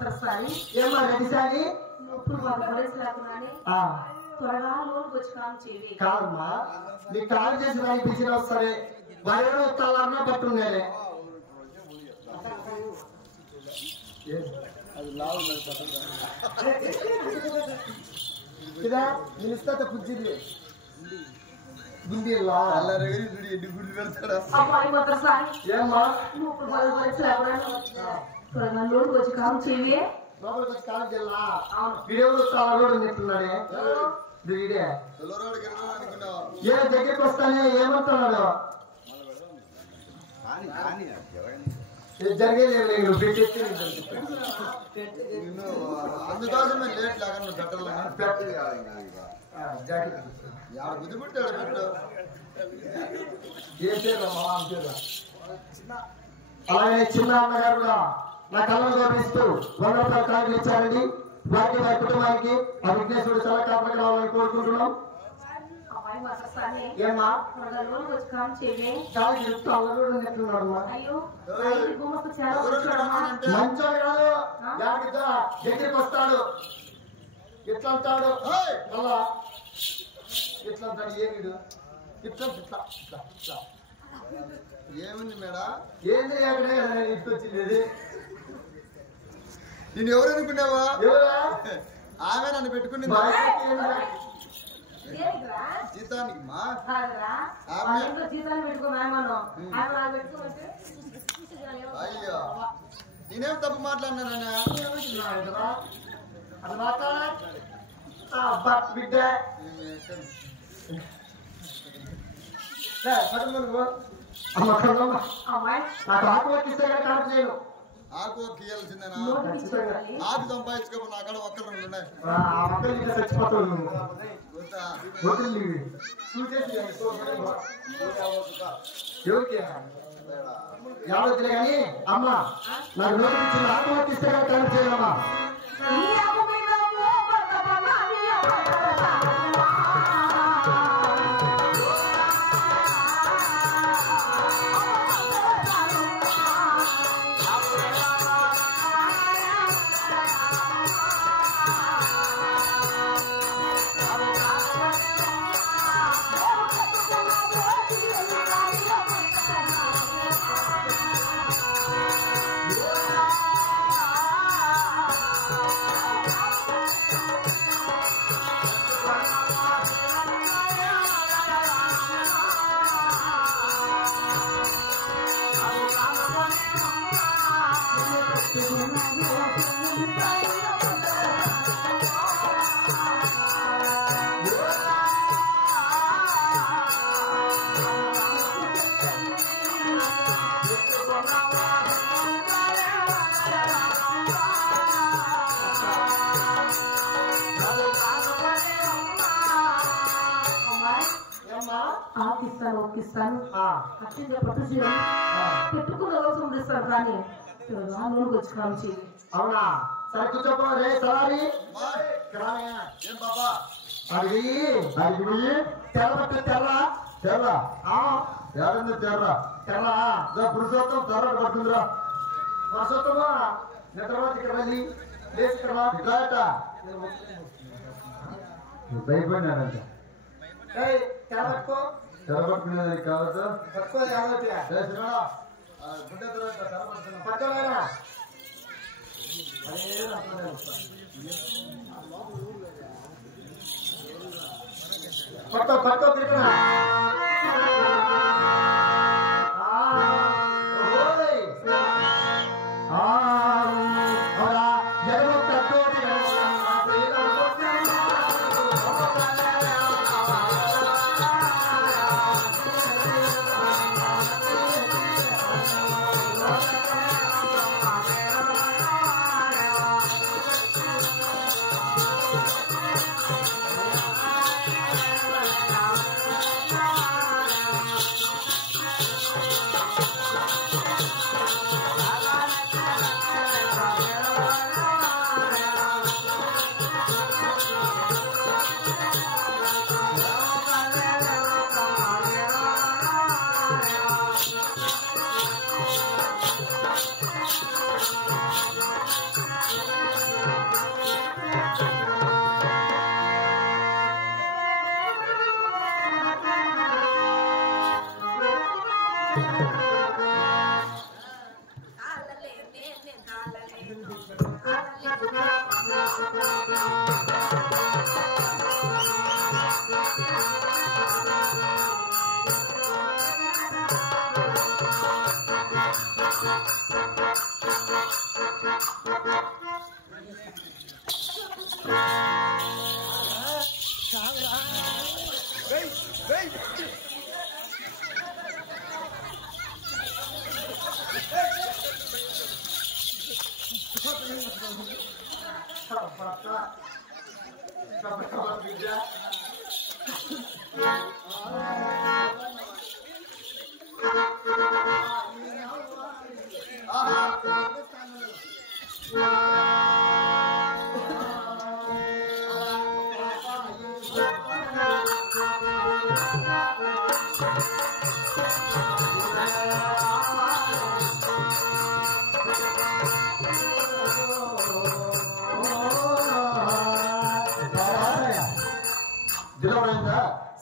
పత్రసారి ఏమా రెడ్డిసారి ఇప్పుడు మాకు భరించలేకున్నాని త్వరగా లోన్కి వచ్చి కామ్ చేయి కాదమ్మా నీ కాల్ చేసి నాకు పిలిచిన సరే వారెవరో వస్తారన్నా పట్టున్నారే ఇదా నేను ఇస్తా పుజ్జిది గుండీలా అమ్మాయి పత్రసారి ఏమ్మా నువ్వు ఇప్పుడు మాకు భరించలేకున్నాని త్వరగా లోన్కి వచ్చి కామ్ చేయి లోపలికి వచ్చి కాల్ చేయాలా వీడెవరు వస్తారో నెట్టున్నాడే వీడే ఏ దగ్గరికి వస్తానే ఏమంటున్నాడు జరిగేది నేను పెట్టేసి అందుకోసమే లేట్ లేకుండా పెట్టాడు ఏ పేరు అలాగే చిన్న అన్నగారు కూడా నా కళ్ళను గౌరవిస్తూ 100 రూపాయల కార్డులు ఇచ్చారండి వారికి వారి కుటుంబానికి ఆ విఘ్నేశ్వరుడు చాలా కాపాడు రావాలని కోరుకుంటున్నాం అమ్మాయి పత్రసారి ఏమా త్వరగా లోన్కి వచ్చి కామ్ చేయి కాదు చెప్తూ అల్లరుడు నెట్టున్నాడు అయ్యో ఐదు గుమ్మకు చాలా వచ్చాడమ్మా మంచోడు కాదు దగ్గరికి వస్తాడు ఎట్లా అంటాడు మళ్ళా ఎట్లా అంటాడు ఏమిడు ఇట్లా ఇట్లా ఇట్లా ఇట్లా ఏముంది మేడా ఏంది ఎక్కడే కదా నేను ఇష్టొచ్చింది నేను ఎవరు అనుకున్నావా ఎవరా ఆమె నన్ను పెట్టుకుని దేనికిరా జీతానికి మా కాదురా ఆమె. వాళ్ళ ఇంట్లో జీతాలు పెట్టుకోమేమను ఆమె నాకు పెట్టుకోమంటే అయ్యో నేనేం తప్పు మాట్లాడినానన్నా అది మాట్లాడ బిడ్డ అమ్మాయి నాకు ఆకు వచ్చిస్తే కానీ కాదు చేయను ఆకు తీయాల్సిందేనా నోటికి ఇచ్చేయాలి. ఆకు సంపాదించుకోమని అక్కడ ఒక్కరు రెండు ఉన్నాయి అక్కడ ఇంకా చచ్చిపోతాడు గుర్తా? వదిలి చూసేసి ఎవరికి ఎవరొద్దులే కానీ అమ్మ నాకు నోటికి ఆకు వచ్చిస్తే కానీ కాదు చేయమ్మా ఈ అమ్మాయిలో పోపడమని ఆకిస్తాను ఒక్కిస్తాను అట్టిందే పట్టు చీర పెట్టుకున్న రోజు ఉండిస్తాను కానీ లోన్కి వచ్చి కామ్ చేయి అవునా సరే కూర్చోపో రే సవారి ఏం బాబా అడిగి పోయి తెల్లబట్టు తెర్ర ఏడంది తెర్ర పురుషోత్తం తెర్ర పడుతుందిరా పురుషోత్తమా నిద్రవాత ఇక్కడ వెళ్ళి లేచి ఇక్కడ ఇట్లాట భయపడినాడంట తెరపట్టుకో తెరపట్టుకునేది కావచ్చు పట్టుకో గుడ్డ తర్వాత కనపడుతున్నా పట్టుకోలేనా పట్టుకో కృష్ణ ఆ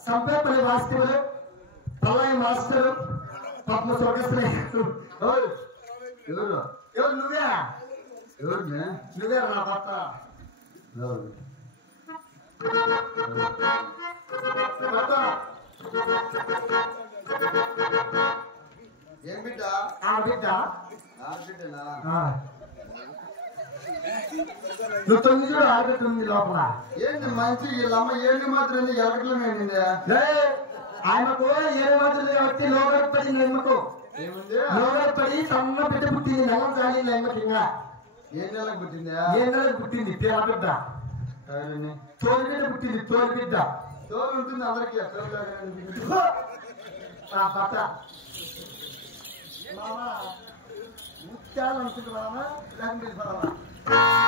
సంపేపల్లి వాస్తవులు పల్లయ్య మాస్టరు పద్మ స్వర్గస్నేహితుడు ఎవరు ఎవరు నువ్వే ఎవరు నువ్వే నా భర్త ఏం బిడ్డ బిడ్డ బిడ్డనా నువ్వు 9 చూడు ఆడబిడ్డ ఉంది లోపల ఏంటి మంచి వీళ్ళమ్మ ఏంటి మాత్రం ఎలకట్లం ఏంటి ఆయనకు ఏడు మాత్రం వచ్చి లోగడ పడింది ఎమ్మకు ఏముంది లోగడ పడి సన్న బిడ్డ పుట్టింది నెల చాలి ఎమ్మకి ఇంకా ఏ నెలకు పుట్టిందా ఏ నెలకు పుట్టింది పేర బిడ్డ తోలు బిడ్డ పుట్టింది తోలు బిడ్డ తోలు ఉంటుంది అందరికి నా భర్త ముత్యాలు అనుకుంటున్నావా లేకపోతే